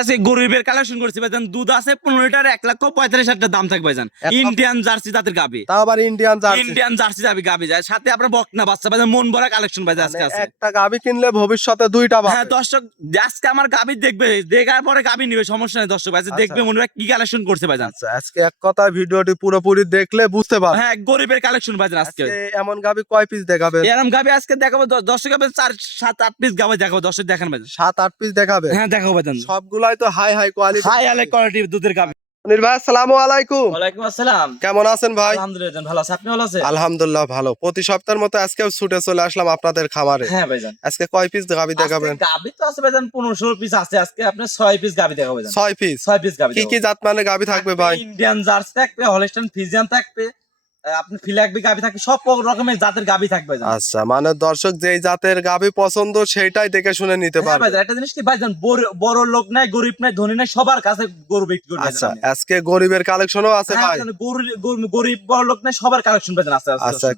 আজকে গরিবের কালেকশন করছি ভাইজান। দুধ আছে 15 লিটার, 1,45,000 দাম থাকবে ভাইজান। ইন্ডিয়ান জার্সি জাতের গাবি, তাও আবার ইন্ডিয়ান জার্সি গাবি যায়, সাথে আপনার বকনা বাচ্চা ভাইজান। মন ভরা কালেকশন ভাইজান আজকে আছে। একটা গাবি কিনলে ভবিষ্যতে দুইটা পাবে। হ্যাঁ দর্শক আজকে আমার গাবি দেখবে, দেখার পরে গাবি নিবে, সমস্যা নেই দর্শক। আজকে দেখবে মনে হয় কি কালেকশন করছে ভাইজান। আচ্ছা, আজকে এক কথায় ভিডিওটি পুরোপুরি দেখলে বুঝতে পারবে। হ্যাঁ গরিবের কালেকশন ভাইজান আজকে। এমন গাবি কয় পিস দেখাবে? এরকম গাবি আজকে দেখাবো দর্শক, 4-7-8 পিস গাবি দেখাবো দর্শক। দেখেন ভাইজান 7-8 পিস দেখাবে। হ্যাঁ দেখাবো ভাইজান। সবগুলাই তো হাই কোয়ালিটি, হাই কোয়ালিটির দুধের গাবি। মনির ভাই আসসালামু আলাইকুম। ওয়ালাইকুম আসসালাম। কেমন আছেন ভাই? আলহামদুলিল্লাহ ভালো আছি, আপনি ভালো আছেন? আলহামদুলিল্লাহ ভালো। প্রতি সপ্তাহের মতো আজকেও ছুটে চলে আসলাম আপনাদের খামারে। হ্যাঁ ভাইজান। আজকে কয় পিস গাবি দেখাবেন? গাবি তো আছে ভাইজান 15-16 পিস আছে। আজকে আপনার 6 পিস গাবি দেখাবো ভাইজান। 6 পিস। 6 পিস গাবি। কি কি জাত মানে গাবি থাকবে ভাই? ইন্ডিয়ান জার্সি থাকবে, হলস্টাইন ফ্রিজিয়ান থাকবে, আপনি ফিলাকবি গাবি থাকবে, সব রকমের জাতের গাবি থাকবে ভাইজান। আচ্ছা, মানে দর্শক যেই জাতের গাবি পছন্দ সেইটাই দেখে শুনে নিতে হ্যাঁ পারবে। ভাইজান, একটা জিনিস কি ভাইজান, বড় লোক নাই, গরিব নাই, ধনী নাই, সবার কাছে গরু বিক্রি করবে। আচ্ছা, আজকে গরিবের কালেকশনও আছে ভাই। গরিব বড় লোক নাই, সবার কালেকশন ভাইজান আছে। আচ্ছা,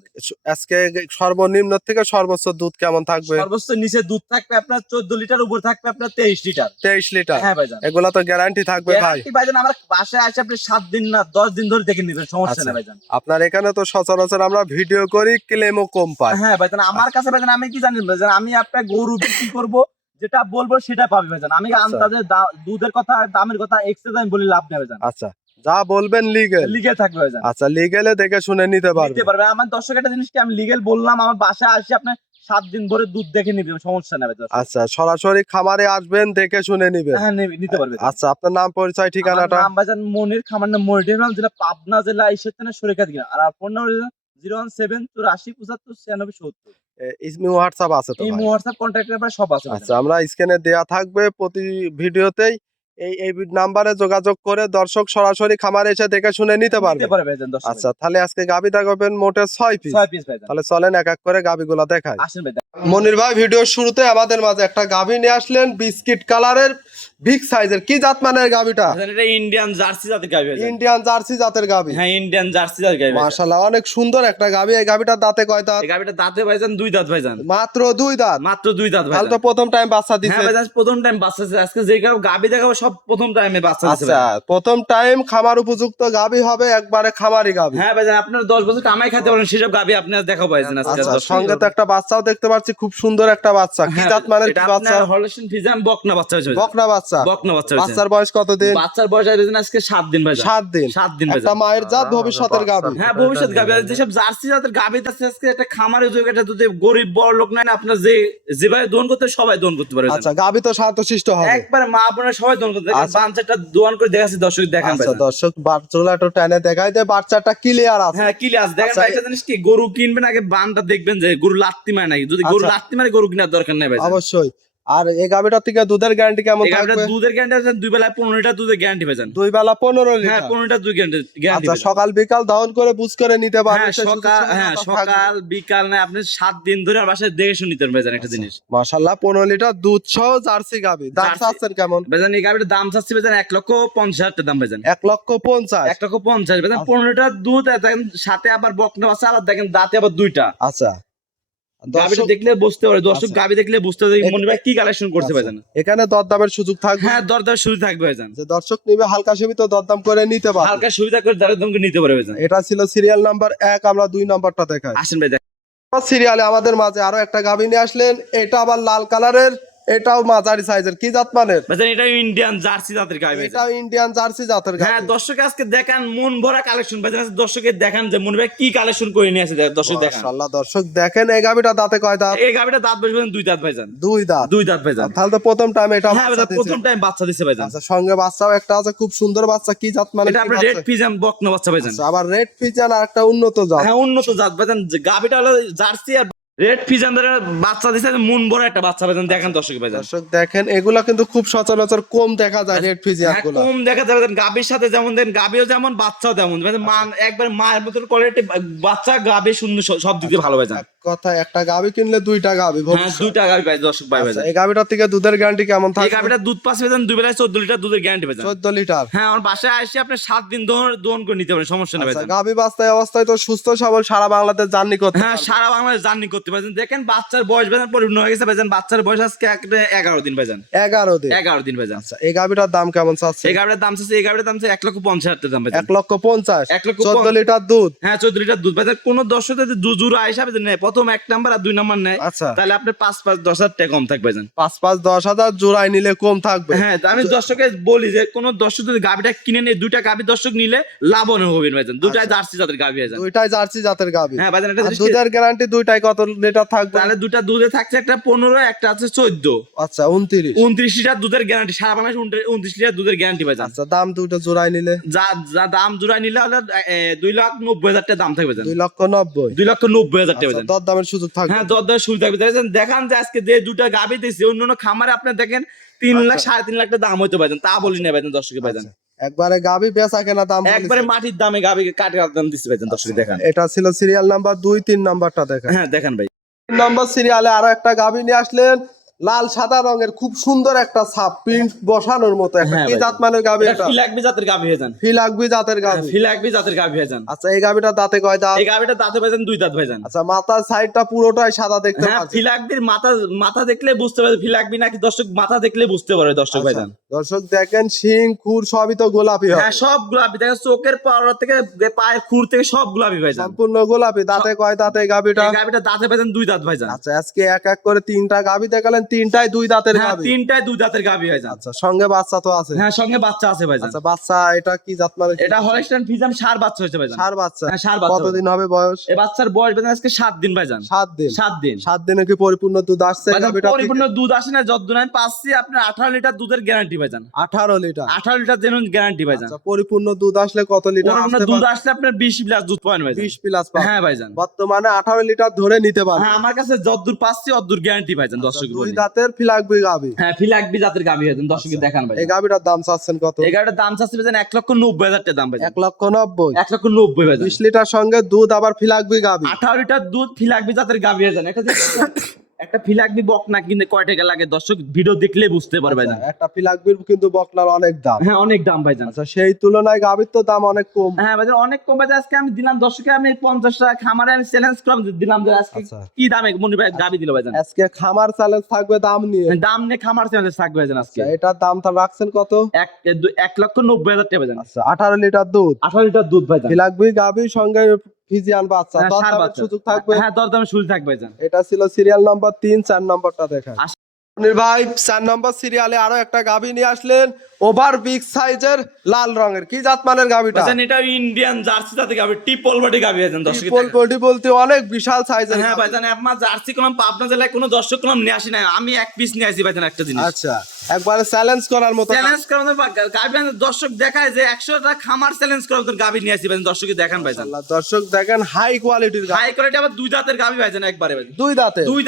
আজকে সর্বনিম্ন থেকে সর্বোচ্চ দুধ কেমন থাকবে? সর্বোচ্চ নিচে দুধ থাকবে আপনার 14 লিটার, উপর থাকবে আপনার 23 লিটার। 23 লিটার। হ্যাঁ ভাইজান, এগুলা তো গ্যারান্টি থাকবে ভাই। গ্যারান্টি ভাইজান। আমার বাসায় আসে আপনি 7 দিন না 10 দিন ধরে দেখে নেবেন, সমস্যা নেই ভাইজান। আপনার এখানে তো সচরাচর আমরা ভিডিও করি, ক্লেমও কম পাই। হ্যাঁ ভাইজান, আমার কাছে ভাইজান আমি কি জানেন ভাইজান, আমি আপনার গরু বিক্রি করব, যেটা বলবো সেটা পাবে ভাইজান। আমি আন্দাজে দুধের কথা, দামের কথা এক্সট্রা আমি বলি লাভ নেই ভাইজান। আচ্ছা, যা বলবেন লিগ্যাল থাকবে ভাইজান। আচ্ছা, লিগ্যালে দেখে শুনে নিতে নিতে পারবে। আমার দর্শক একটা জিনিস কি, আমি লিগ্যাল বললাম, আমার বাসায় আসি আপনি 7 দিন ধরে দুধ দেখে নিবে, সমস্যা নেই ভাইজান। আচ্ছা, সরাসরি খামারে আসবেন, দেখে শুনে নিবেন। হ্যাঁ নিতে পারবে। আচ্ছা, আপনার নাম পরিচয় ঠিকানাটা? নাম ভাইজান মনির, খামার নাম মনির, জেলা পাবনা জেলা, ঈশ্বর থানা সরিকাত গ্রাম। আর ফোন নাম্বার 01784759670। ইসমি হোয়াটসঅ্যাপ আছে তো? এই হোয়াটসঅ্যাপ কন্টাক্ট নাম্বার সব আছে। আচ্ছা, আমরা স্ক্রিনে দেয়া থাকবে প্রতি ভিডিওতেই। এই নাম্বারে যোগাযোগ করে দর্শক সরাসরি খামারে এসে দেখে শুনে নিতে পারবে। আচ্ছা, তাহলে আজকে গাবি দেখাবেন মোটে 6 পিস। তাহলে চলেন এক এক করে গাবিগুলা দেখাই। আসেন ভাই। মনির ভাই, ভিডিওর শুরুতে আমাদের মাঝে একটা গাবি নিয়ে আসলেন, বিস্কিট কালারের, বিগ সাইজের। কি জাত মানের গাবিটা? এটা ইন্ডিয়ান জার্সি জাতের গাবি। ইন্ডিয়ান জার্সি জাতের গাবি। হ্যাঁ ইন্ডিয়ান জার্সি জাতের গাবি। মাশাআল্লাহ, অনেক সুন্দর একটা গাবি। এই গাবিটার দাঁতে কয় দাঁত? এই গাবিটা দাঁতে ভাইজান 2 দাঁত ভাইজান। মাত্র 2 দাঁত? মাত্র 2 দাঁত ভাইজান। তাহলে তো প্রথম টাইম বাচ্চা দিছে। হ্যাঁ ভাইজান, প্রথম টাইম বাচ্চা দিছে। আজকে যে গাবি দেখাবো সব প্রথম টাইমে বাচ্চা দিছে। আচ্ছা, প্রথম টাইম খামার উপযুক্ত গাবি হবে, একবারে খামারি গাবি। হ্যাঁ ভাইজান, আপনার 10 বছর কামাই খেতে পারেন সেসব গাবি আপনার দেখাবো ভাইজান আজকে। আচ্ছা, সঙ্গে তো একটা বাচ্চাও দেখতে পাচ্ছি, খুব সুন্দর একটা বাচ্চা। কি জাত মানের কি বাচ্চা? এটা হলস্টাইন ফ্রিজিয়ান বকনা বাচ্চা হইছে। বকনা বাচ্চা। বকনা বাচ্চা হইছে। বাচ্চার বয়স কত দিন? বাচ্চার বয়স ভাইজান আজকে 7 দিন ভাইজান। 7 দিন। 7 দিন ভাইজান। একটা মায়ের জাত, ভবিষ্যতের গাবি। হ্যাঁ ভবিষ্যৎ গাবি। আর যেসব জার্সি জাতের গাবি আছে আজকে একটা খামারের জায়গাটা, যদি গরিব বড় লোক নাই না, আপনার যেভাবে দোন করতে সবাই দোন করতে পারে। আচ্ছা, গাবি তো শান্তশিষ্ট হবে একবার মা আপনারা সবাই দোন করতে পারে। বাচ্চাটা দোয়ান করে দেখাচ্ছি দর্শক, দেখান আচ্ছা, ভাইজান। দর্শক বাচ্চাটা তো টানে দেখাই দে, বাচ্চাটা ক্লিয়ার আছে। হ্যাঁ ক্লিয়ার দেখেন। একটা জিনিস কি, গরু কিনবেন আগে বানটা দেখবেন যে গরু লাত্তি মারে নাকি। যদি গরু লাত্তি মারে, গরু কেনার দরকার নেই ভাই। অবশ্যই। আর এই গাবিটার থেকে দুধের গ্যারান্টি কেমন থাকবে? দুধের গ্যারান্টি আছে 2 বেলা 15 লিটার দুধের গ্যারান্টি ভাইজান। 2 বেলা 15 হ্যাঁ লিটার। 15 লিটার দুধ গ্যারান্টি। আচ্ছা, সকাল বিকাল দহন করে বুঝ করে নিতে পারবে। হ্যাঁ সকাল বিকাল না, আপনি 7 দিন ধরে আমার বাসায় দেখে শুনে নিতেন ভাইজান। একটা জিনিস মাশাআল্লাহ, 15 লিটার দুধ সহ জার্সি গাবি। দাম চাচ্ছেন কেমন ভাইজান? এই গাবিটার দাম চাচ্ছি ভাইজান 1,50,000 টাকা দাম ভাইজান। 1,50,000। 1,50,000 ভাইজান। 15 লিটার দুধ, দেখেন সাথে আবার বকনা বাচ্চা, আবার দেখেন দাঁতে আবার 2টা। আচ্ছা, গাবিটা দেখলে বুঝতে পারে দর্শক, গাবি দেখলে বুঝতে পারে মনে ভাই কি কালেকশন করছে ভাইজান। এখানে দরদামের সুযোগ থাকবে? হ্যাঁ দরদাম সুবিধা থাকবে ভাইজান। যে দর্শক নিবে হালকা সীমিত দরদাম করে নিতে পারবে। হালকা সুবিধা করে দরদাম করে নিতে পারে ভাইজান। এটা ছিল সিরিয়াল নাম্বার 1। আমরা 2 নাম্বারটা দেখাই। আসেন ভাই। সিরিয়ালে আমাদের মাঝে আরো একটা গাবি নিয়ে আসলেন। এটা আবার লাল কালারের, এটাও মাঝারি সাইজের। কি জাত মানের? ভাইজান এটা ইন্ডিয়ান জার্সি জাতের গাবি। এটাও ইন্ডিয়ান জার্সি জাতের গাবি। হ্যাঁ দর্শক আজকে দেখান মন ভরা কালেকশন ভাইজান। দর্শকের দেখান যে মনে ভাই কি কালেকশন করে নিয়ে আসে, দর্শক দেখান। মাশাআল্লাহ, দর্শক দেখেন এই গাবিটা দাঁতে কয় দাঁত? এই গাবিটা দাঁত বসবেন 2 দাঁত ভাইজান। 2 দাঁত। 2 দাঁত ভাইজান। তাহলে তো প্রথম টাইম এটা হ্যাঁ ভাইজান, প্রথম টাইম বাচ্চা দিছে ভাইজান। আচ্ছা, সঙ্গে বাচ্চাও একটা আছে, খুব সুন্দর বাচ্চা। কি জাত মানে? এটা আপনার রেড ফিজিয়ান বকনা বাচ্চা ভাইজান। আবার রেড ফিজিয়ান আর একটা উন্নত জাত। হ্যাঁ উন্নত জাত ভাইজান। গাবিটা হলো জার্সি আর রেড ফিজিয়ানের বাচ্চা দিছে, মন ভরা একটা বাচ্চা ভাইজান। দেখেন দর্শক ভাইজান। দর্শক দেখেন, এগুলা কিন্তু খুব সচরাচর কম দেখা যায় রেড ফিজিয়ান হ্যাঁ গুলো। কম দেখা যায় ভাইজান। গাবির সাথে যেমন দেন, গাবিও যেমন বাচ্চাও তেমন ভাইজান। মান একবার মায়ের মতন কোয়ালিটি বাচ্চা, গাবি সুন্দর, সব দিকে ভালো ভাইজান। কথা একটা গাবি কিনলে দুইটা গাবি হ্যাঁ, দুইটা গাবি ভাই দর্শক ভাই ভাই। এই গাবিটার থেকে দুধের গ্যারান্টি কেমন এই থাকে? গাবিটা দুধ পাচ্ছে ভাইজান 2 বেলায় 14 লিটার দুধের গ্যারান্টি ভাইজান। 14 লিটার। হ্যাঁ, আমার বাসায় আসি আপনি 7 দিন দহন করে নিতে পারেন, সমস্যা নেই ভাইজান। গাবি বাচ্চায় অবস্থায় তো সুস্থ সবল সারা বাংলাদেশ জার্নি করতে হ্যাঁ, সারা বাংলাদেশ জার্নি করতে পারেন। দেখেন বাচ্চার বয়স ভাইজান পরিপূর্ণ হয়ে গেছে ভাইজান। বাচ্চার বয়স আজকে 11 দিন ভাইজান। 11 দিন। 11 দিন ভাইজান। আচ্ছা, এই গাবিটার দাম কেমন চাচ্ছে? এই গাবিটার দাম চাচ্ছে 1,50,000 টাকা দাম ভাইজান। 1,50,000। 1,50,000 14 লিটার দুধ। হ্যাঁ, 14 লিটার দুধ ভাইজান। কোন দর্শক যদি জুজুর আয়সা ভাইজান নেয়, প্রথম 1 নাম্বার আর 2 নাম্বার নেয়, আচ্ছা, তাহলে আপনি 5-10,000 টাকা কম থাকবে ভাইজান। 5-10,000 জোড়ায় নিলে কম থাকবে। হ্যাঁ, আমি দর্শকে বলি যে কোন দর্শক যদি গাবিটা কিনে নিয়ে দুইটা গাবি দর্শক নিলে লাভবান হবেন ভাইজান। দুটাই জার্সি জাতের গাবি ভাইজান। দুইটাই জার্সি জাতের গাবি। হ্যাঁ ভাইজান, এটা দুধের গ্যারান্টি দুইটাই কত লিটার থাকবে? তাহলে দুটা দুধে থাকছে, একটা 15, একটা আছে 14। আচ্ছা, 29। 29 লিটার দুধের গ্যারান্টি, সারা বাংলাদেশ 29 লিটার দুধের গ্যারান্টি ভাইজান। আচ্ছা, দাম দুটো জোড়ায় নিলে যা দাম জোড়ায় নিলে হলে 2,90,000 টাকা দাম থাকবে ভাইজান। 2,90,000। 2,90,000 টাকা ভাইজান। দর দামের সুযোগ থাকবে। হ্যাঁ, দর সুবিধা থাকবে। দেখান যে আজকে যে দুটা গাবি দিয়েছি, অন্যান্য খামারে আপনি দেখেন 3 লাখ 3.5 লাখ টাকা দাম হইতে ভাইজান, তা বলি না ভাইজান দর্শকের ভাইজান। একবারে গাবি বেচা কেনা দাম একবারে মাটির দামে গাবি কাটার দাম দিচ্ছে ভাইজান দর্শক দেখান। এটা ছিল সিরিয়াল নাম্বার 2, 3 নাম্বারটা দেখেন। হ্যাঁ, দেখান ভাই। 3 নাম্বার সিরিয়ালে আরো একটা গাবি নিয়ে আসলেন, লাল সাদা রঙের, খুব সুন্দর একটা ছাপ প্রিন্ট বসানোর মতো একটা। হ্যাঁ কি ভাই। জাত মানের গাবি এটা এটা? ফিলাকবি জাতের গাবি ভাইজান। ফিলাকবি জাতের গাবি। ফিলাকবি জাতের গাবি ভাইজান। আচ্ছা, এই গাবিটা দাঁতে কয় দাঁত? এই গাবিটা দাঁতে ভাইজান 2 দাঁত ভাইজান। আচ্ছা, মাথার সাইডটা পুরোটাই সাদা দেখতে হ্যাঁ, পাচ্ছি। ফিলাকবির মাথা দেখলে বুঝতে পারবে ফিলাকবি নাকি দর্শক মাথা দেখলে বুঝতে পারবে দর্শক ভাইজান। দর্শক দেখেন, শিং খুর সবই তো গোলাপি হয়। হ্যাঁ, সব গোলাপি, দেখেন চোখের পাওয়ার থেকে পায়ের খুর থেকে সব গোলাপি ভাইজান। সম্পূর্ণ গোলাপি। দাঁতে কয় দাঁত এই গাবিটা? এই গাবিটা দাঁতে ভাইজান 2 দাঁত ভাইজান। আচ্ছা, আজকে এক এক করে 3টা গাবি দেখালেন, 3টাই 2 দাঁতের হ্যাঁ, গাবি। 3টায় 2 দাঁতের গাবি ভাইজান। আচ্ছা, সঙ্গে বাচ্চা তো আছে? হ্যাঁ, সঙ্গে বাচ্চা আছে ভাইজান। আচ্ছা, বাচ্চা এটা কি জাত মানে? এটা হলস্টাইন ফ্রিজিয়ান সার বাচ্চা হয়েছে ভাইজান। ষাঁড় বাচ্চা। হ্যাঁ, ষাঁড় বাচ্চা। কতদিন হবে বয়স? এই বাচ্চার বয়স ভাইজান আজকে 7 দিন ভাইজান। 7 দিন। 7 দিন। 7 দিনে কি পরিপূর্ণ দুধ আসছে ভাইজান, গাবিটা? পরিপূর্ণ দুধ আসে না, যতদূর আমি পাচ্ছি আপনার 18 লিটার দুধের গ্যারান্টি ভাইজান। 18 লিটার। 18 লিটার যেন গ্যারান্টি ভাইজান। আচ্ছা, পরিপূর্ণ দুধ আসলে কত লিটার পরিপূর্ণ আসতে দুধ পারে? আসলে আপনার 20 প্লাস দুধ পাবেন ভাইজান। 20 প্লাস পাবে। হ্যাঁ ভাইজান। বর্তমানে 18 লিটার ধরে নিতে পারবে। হ্যাঁ, আমার কাছে যতদূর পাচ্ছি অতদূর গ্যারান্টি ভাইজান দর্শক। 2 দাঁতের ফিলাকবি গাবি। হ্যাঁ, ফিলাকবি জাতের গাবি ভাইজান দর্শক দেখান ভাই। এই গাবিটার দাম চাচ্ছেন কত? এই গাবিটার দাম চাচ্ছি ভাইজান 1,90,000 টাকা দাম ভাইজান। 1,90,000। 1,90,000 ভাইজান। 20 লিটার সঙ্গে দুধ, আবার ফিলাকবি গাবি। 18 লিটার দুধ, ফিলাকবি জাতের গাবি ভাইজান। একটা ফিলাকবি বকনা কিনতে কয় টাকা লাগে দর্শক ভিডিও দেখলে বুঝতে পারবে না। একটা ফিলাকবির কিন্তু বকনার অনেক দাম। হ্যাঁ, অনেক দাম ভাইজান। আচ্ছা, সেই তুলনায় গাবির তো দাম অনেক কম। হ্যাঁ ভাইজান, অনেক কম ভাইজান। আজকে আমি দিলাম দর্শকে, আমি 50 টাকা খামারে আমি চ্যালেঞ্জ করলাম, দিলাম যে আজকে আচ্ছা। কি দামে মনি ভাই গাবি দিল ভাইজান। আজকে খামার চ্যালেঞ্জ থাকবে দাম নিয়ে। দাম নিয়ে খামার চ্যালেঞ্জ থাকবে ভাইজান আজকে। আচ্ছা, এটার দাম তাহলে রাখছেন কত? 1,90,000 টাকা ভাইজান। আচ্ছা, 18 লিটার দুধ, 18 লিটার দুধ ভাইজান। ফিলাকবি গাবি সঙ্গে ফিজিয়ান বাচ্চা, হ্যাঁ, ষাঁড় দরদামের বাচ্চা। সুযোগ থাকবে। হ্যাঁ, দরদামে সুযোগ থাকবে ভাইজান। এটা ছিল সিরিয়াল নাম্বার 3, 4 নাম্বারটা দেখেন। মনির ভাই, 4 নাম্বার সিরিয়ালে আরো একটা গাবি নিয়ে আসলেন, ওভার বিগ সাইজের লাল রঙের। কি জাত মানের গাবিটা? ভাইজান, এটা ইন্ডিয়ান জার্সি জাতের গাবি, টিপল বডি গাবি ভাইজান দর্শক। ট্রিপল বডি বলতে অনেক বিশাল সাইজের। হ্যাঁ ভাইজান, আপনার জার্সি কলম পাবনা জেলায় কোনো দর্শক কলম নিয়ে আসি না, আমি এক পিস নিয়ে আসি ভাইজান একটা জিনিস। আচ্ছা, একবারে চ্যালেঞ্জ করার মতো। চ্যালেঞ্জ করার গাবি দর্শক দেখায় যে 100টা খামার চ্যালেঞ্জ করার মতো গাবি নিয়ে আসি ভাইজান দর্শকে দেখান ভাইজান। আল্লাহ, দর্শক দেখেন হাই কোয়ালিটির গাবি। হাই কোয়ালিটি, আবার 2 দাঁতের গাবি ভাইজান একবারে ভাইজান। 2 দাঁতে। 2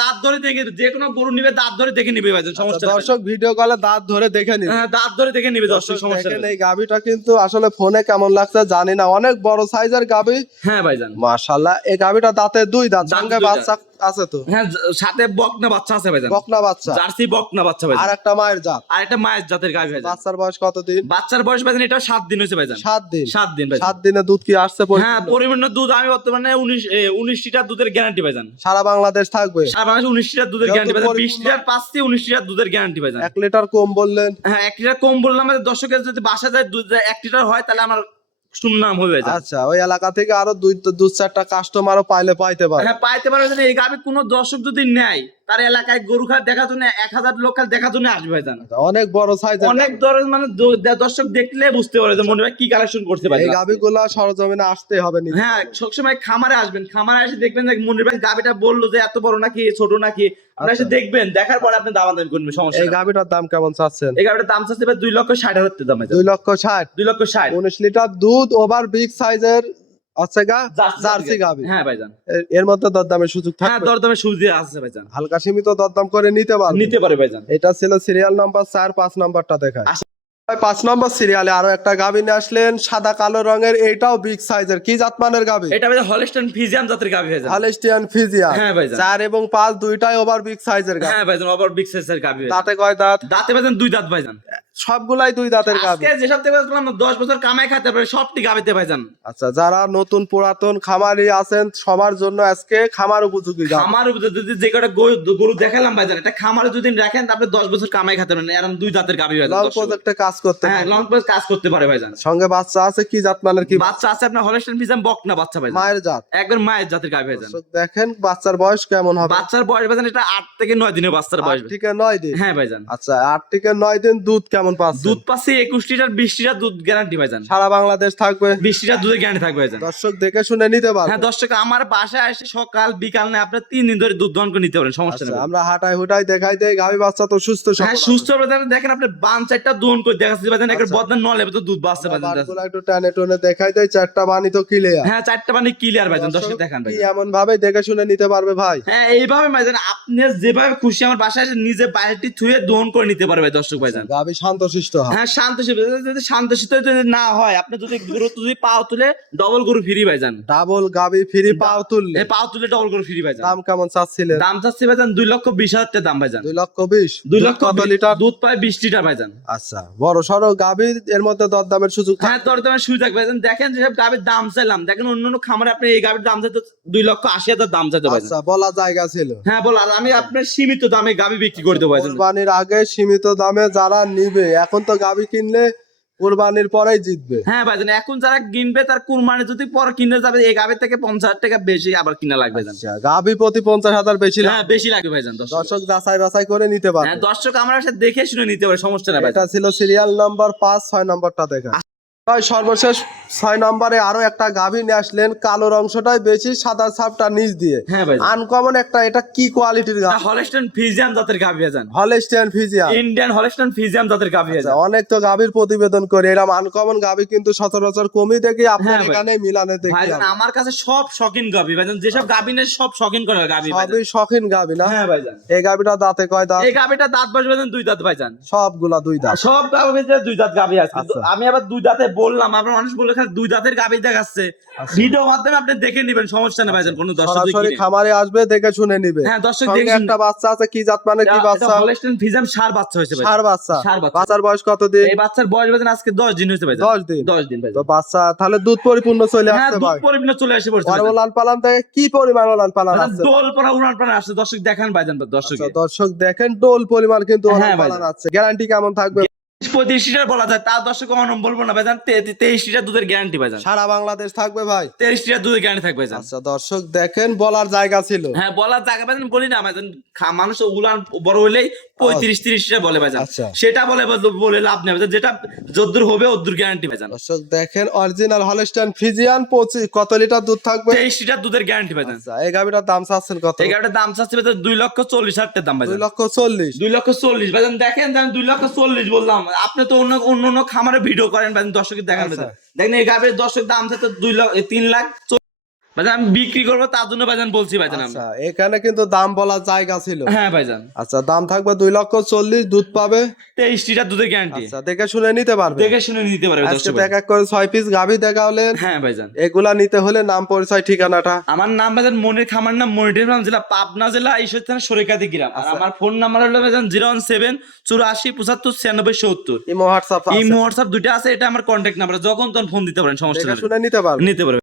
দাঁত ধরে দেখে, যে কোনো গরু নিবে দাঁত ধরে দেখে নিবে ভাইজান, সমস্যা নেই। দর্শক ভিডিও কলে দাঁত ধরে দেখে নিন। হ্যাঁ, দাঁত ধরে দেখে নিবে দর্শক, সমস্যা দেখেন নেই। এই গাবিটা কিন্তু আসলে ফোনে কেমন লাগছে জানি না, অনেক বড় সাইজের গাবি। হ্যাঁ ভাইজান, মাশাআল্লাহ, এই গাবিটা দাঁতে 2 দাঁত, দাঁত সঙ্গে 2 বাচ্চা আছে তো? হ্যাঁ, সাথে বকনা বাচ্চা আছে ভাইজান। বকনা বাচ্চা, জার্সি বকনা বাচ্চা ভাইজান। আর একটা মায়ের জাত। আর একটা মায়ের জাতের গাবি ভাইজান। বাচ্চার বয়স কতদিন? বাচ্চার বয়স ভাইজান এটা 7 দিন হয়েছে ভাইজান। 7 দিন। 7 দিন ভাইজান। 7 দিনে দুধ কি আসছে? হ্যাঁ, পরিপূর্ণ দুধ আমি বর্তমানে 19 লিটার দুধের গ্যারান্টি ভাইজান। সারা বাংলাদেশ থাকবে? সারা বাংলাদেশে 19 লিটার দুধের যত গ্যারান্টি ভাইজান। 20 পরিপূর্ণ- লিটার পাচ্ছি, 19 লিটার দুধের গ্যারান্টি ভাইজান। 1 লিটার কম বললেন। হ্যাঁ, 1 লিটার কম বললাম, আমাদের দর্শকের যদি বাসা যায় 1 লিটার হয় তাহলে আমার সুনাম হবে ভাইজান। আচ্ছা, ওই এলাকা থেকে আরো 2-4টা কাস্টমারও পাইতে পারে। হ্যাঁ, পাইতে পারে ভাইজান। এই গাবি কোনো দর্শক যদি নেয়, তার এলাকায় গরু খাট দেখার জন্য 1000 লোক খাট দেখার জন্য আসবে ভাইজান। অনেক বড় সাইজের। অনেক ধরনের মানে দর্শক দেখলে বুঝতে পারে যে মনে হয় কি কালেকশন করতে পারে। এই গাবিগুলা সরজমিনে আসতে হবে নি? হ্যাঁ, সবসময় খামারে আসবেন, খামারে এসে দেখবেন যে মনির ভাই গাবিটা বললো যে এত বড় নাকি ছোট নাকি, আপনি এসে দেখবেন, দেখার পরে আপনি দামাদামি করবেন, সমস্যা এই নেই। গাবিটার দাম কেমন চাচ্ছেন? এই গাবিটার দাম চাচ্ছে ভাই 2,60,000 টাকা দাম ভাইজান। 2,60,000। 2,60,000। 19 লিটার দুধ, ওভার বিগ সাইজের হচ্ছে গা জার্সি গাবি। হ্যাঁ ভাইজান। এর মধ্যে দরদামের সুযোগ হ্যাঁ, থাকবে? দরদামে সুবিধা আছে ভাইজান, হালকা সীমিত দরদাম করে নিতে পারবে। নিতে পারে ভাইজান। এটা ছিল সিরিয়াল নাম্বার 4, 5 নাম্বারটা দেখায়। 5 নম্বর সিরিয়ালে আরো একটা গাভী নিয়ে আসলেন, সাদা কালো রঙের, এটাও বিগ সাইজের, কি জাতমানের গাভী? এটা ভাইজান হলস্টাইন ফ্রিজিয়ান জাতের গাভী ভাইজান। Holstein Friesian. হ্যাঁ ভাইজান। 4 এবং 5 দুইটাই ওভার বিগ সাইজের গাভী। হ্যাঁ ভাইজান ওভার বিগ সাইজের গাভী। দাঁতে কয় দাঁত? দাঁতে ভাইজান 2 দাঁত ভাইজান। সবগুলাই 2 দাঁতের গাভী। আজকে যেসব থেকে বললাম 10 বছর কামাই খাতে পারে সবটি গাভীতে ভাইজান। আচ্ছা, যারা নতুন পুরাতন খামারি আছেন সবার জন্য আজকে খামার উপযোগী গাভী। খামার যদি যে কটা গরু দেখালাম ভাইজান, এটা খামারে যদি রাখেন তারপরে 10 বছর কামাই খাতে পারেন। এরকম 2 দাঁতের গাভী ভাইজান। লং প্রজেক্টে কাজ করতে হ্যাঁ পারে। লং প্রজেক্ট কাজ করতে পারে ভাইজান। সঙ্গে বাচ্চা আছে, কি জাতমানের? কি বাচ্চা আছে আপনার হলস্টাইন ফ্রিজিয়ান বকনা বাচ্চা ভাইজান। মায়ের জাত? একবার মায়ের জাতের গাভী ভাইজান। দর্শক দেখেন বাচ্চার বয়স কেমন হবে? বাচ্চার বয়স ভাইজান এটা 8 থেকে 9 দিনের বাচ্চার 8 বয়স। থেকে 9 দিন। হ্যাঁ ভাইজান। আচ্ছা, 8 থেকে 9 দিন। দুধ কেমন পাচ্ছে? দুধ পাচ্ছে 21 লিটার 20 লিটার দুধ গ্যারান্টি ভাইজান। সারা বাংলাদেশ থাকবে? 20 লিটার দুধের গ্যারান্টি থাকবে ভাইজান। দর্শক দেখে শুনে নিতে পারবে। হ্যাঁ দর্শক আমার বাসায় এসে সকাল বিকাল না আপনার 3 দিন ধরে দুধ দহন করে নিতে পারেন, সমস্যা আচ্ছা, নেই। আমরা হাঁটাই হুটাই দেখাই দেই, গাভী বাচ্চা তো সুস্থ হ্যাঁ সবল সুস্থ ভাইজান। দেখেন আপনি বান চারটা দহন করে দেখাচ্ছি ভাইজান, একবার আচ্ছা। বদনা নলে তো দুধ বাচ্চা ভাইজান। বাটগুলো একটু টানে টনে দেখাই দেই, 4টা বানি তো ক্লিয়ার। হ্যাঁ 4টা মানে ক্লিয়ার ভাইজান। দর্শক দেখান কি ভাইজান। এমন ভাবে দেখে শুনে নিতে পারবে ভাই? হ্যাঁ এইভাবে ভাইজান আপনি যেভাবে খুশি আমার বাসায় এসে নিজে বাইরেটি থুয়ে দহন করে নিতে পারবে দর্শক ভাইজান। গাভী শান্তশিষ্ট হয়। হ্যাঁ শান্তশিষ্ট। যদি শান্তশিষ্ট যদি না হয় আপনি যদি গরু যদি পাও তুলে ডবল গরু ফ্রি ভাইজান। ডাবল গাভী ফ্রি পাও তুললে? এই পাও তুলে ডবল গরু ফ্রি ভাইজান। দাম কেমন চাচ্ছিলেন? দাম চাচ্ছি ভাইজান 2,20,000 টাকা দাম ভাইজান। 2,20,000। 2 লক্ষ কত লিটার? দুধ পায় 20 লিটার ভাইজান। আচ্ছা, বড় সড়ো গাভী, এর মধ্যে দরদামের সুযোগ থাকে? হ্যাঁ দরদামের সুযোগ থাকবে ভাইজান। দেখেন যেসব গাভীর দাম চাইলাম, দেখেন অন্য খামারে আপনি এই গাভীর দাম চাইতে 2,80,000 দাম চাইতে ভাইজান। আচ্ছা, বলা জায়গা ছিল। হ্যাঁ বল, আর আমি আপনার সীমিত দামে গাভী বিক্রি করে দেবো ভাইজান। কুরবানির আগে সীমিত দামে যারা নিবে, এখন তো গাভী কিনলে কুরবানির পরেই জিতবে। হ্যাঁ ভাইজান এখন যারা কিনবে তার কুরবানি যদি পরে কিনে যাবে এই গাভীর থেকে 50,000 টাকা বেশি আবার কিনা লাগবে ভাইজান। আচ্ছা, গাভী প্রতি 50,000 বেশি হ্যাঁ বেশি লাগবে ভাইজান। দর্শক যাচাই বাছাই করে নিতে পারবে। হ্যাঁ দর্শক আমরা সাথে দেখে শুনে নিতে পারে, সমস্যা না ভাইজান। এটা ছিল সিরিয়াল নাম্বার 5। 6 নম্বরটা দেখা ভাই। সর্বশেষ 6 নম্বরে আরো একটা গাভী নিয়ে আসলেন, কালোর অংশটাই বেশি, সাদা ছাপটা নিচ দিয়ে। হ্যাঁ ভাইজান। আনকমন একটা, এটা কি কোয়ালিটির গাভী? হলস্টাইন ফ্রিজিয়ান জাতের গাভী ভাইজান। Holstein Friesian. Indian Holstein Friesian জাতের গাভী আচ্ছা, ভাইজান। অনেক তো গাভীর প্রতিবেদন করে, এরকম আনকমন গাভী কিন্তু সচরাচর কমই দেখি, আপনার হ্যাঁ ভাই। এখানে মিলানে দেখি ভাইজান আমরা। আমার কাছে সব শৌখিন গাভী ভাইজান, যেসব গাভী নেই সব শৌখিন করে গাভী ভাইজান। সবই শখিন গাভী না? হ্যাঁ ভাইজান। এই গাভীটা দাঁতে কয় দাঁত? এই গাভীটা দাঁত বসবে ভাইজান 2 দাঁত ভাইজান। সবগুলা 2 দাঁত। সব গাভীতে 2 দাঁত গাভী আছে। কিন্তু আচ্ছা। আমি আবার 2 দাঁতে বললাম, আপনার মানুষ বলে খালি 2 দাঁতের গাভী দেখাচ্ছে। ভিডিও মাধ্যমে আপনি দেখে নেবেন, সমস্যা নেই ভাইজান। কোনো দর্শক সরাসরি খামারে আসবে, দেখে শুনে নিবে। হ্যাঁ দর্শক সঙ্গে দেখে একটা বাচ্চা আছে, কি জাত মানে কি বাচ্চা? হলস্টাইন ফ্রিজিয়ান সার বাচ্চা হয়েছে ভাই। ষাঁড় বাচ্চা। ষাঁড় বাচ্চা। বাচ্চার বয়স কত দিন? এই বাচ্চার বয়স ভাইজান আজকে 10 দিন হয়েছে ভাইজান। 10 দিন। 10 দিন ভাইজান। তো বাচ্চা তাহলে দুধ পরিপূর্ণ চলে হ্যাঁ আসছে দুধ ভাই। পরিপূর্ণ চলে আসে পড়ছে পরব ভাইজান। লাল পালান থেকে কি পরিমাণ লাল পালান আছে? দোল পরা উড়ান পানা আসছে, দর্শক দেখান ভাইজান। দর্শক আচ্ছা, দর্শক দেখেন ডোল পরিমাণ কিন্তু হ্যাঁ লাল ভাই। পালান আছে। গ্যারান্টি কেমন থাকবে? 35 লিটার বলা যায়, তার দর্শক অনম বলবো না ভাইজান। 23 লিটার দুধের গ্যারান্টি ভাইজান। সারা বাংলাদেশ থাকবে ভাই। 23 লিটার দুধের গ্যারান্টি থাকবে ভাইজান। আচ্ছা, দর্শক দেখেন বলার জায়গা ছিল। হ্যাঁ বলার জায়গা ভাইজান বলি না ভাইজান। মানুষ উলান বড় হইলেই 35-30 লিটার বলে ভাইজান। আচ্ছা। সেটা বলে লাভ নেই ভাইজান। যেটা যদ্দূর হবে ওদ্দূর গ্যারান্টি ভাইজান। দর্শক দেখেন অরিজিনাল হলস্টাইন ফ্রিজিয়ান 25। কত লিটার দুধ থাকবে? 23 লিটার দুধের গ্যারান্টি ভাইজান। আচ্ছা, এই গাভীটার দাম চাচ্ছেন কত? এই গাড়িটার দাম চাচ্ছে ভাইজান 2,40,000 টাকা দাম ভাইজান। 2,40,000। 2,40,000 ভাইজান। দেখেন আমি 2,40,000 বললাম, আপনি তো অন্য খামারে ভিডিও করেন ভাইজান, দর্শকের দেখান আচ্ছা। ভাইজান। দেখেন এই গাভীর দর্শক দাম চাচ্ছে 3,40,000 ভাইজান। আমি বিক্রি করবো তার জন্য ভাইজান বলছি ভাইজান আমি। আচ্ছা, এখানে কিন্তু দাম বলার জায়গা ছিল। হ্যাঁ ভাইজান। আচ্ছা, দাম থাকবে 2,40,000, দুধ পাবে 23 লিটার দুধের গ্যারান্টি। আচ্ছা, দেখে শুনে নিতে পারবে। দেখে শুনে নিতে পারবে আজকে দর্শক। তো এক এক করে 6 পিস গাভী দেখালেন। হ্যাঁ ভাইজান। এগুলা নিতে হলে নাম পরিচয় ঠিকানাটা। আমার নাম ভাইজান মনির, খামার নাম মনির জেলা পাবনা জেলা ঈশ্বর থানা সরিকাদি গ্রাম। আর আমার ফোন নাম্বার হলো ভাইজান 01784757070। ইমো হোয়াটসঅ্যাপ এই হোয়াটসঅ্যাপ দুটো আছে, এটা আমার কন্ট্যাক্ট নাম্বার। যখন তখন ফোন দিতে পারেন, সমস্যা দেখে নেই, শুনে নিতে পারবে। নিতে পারবে।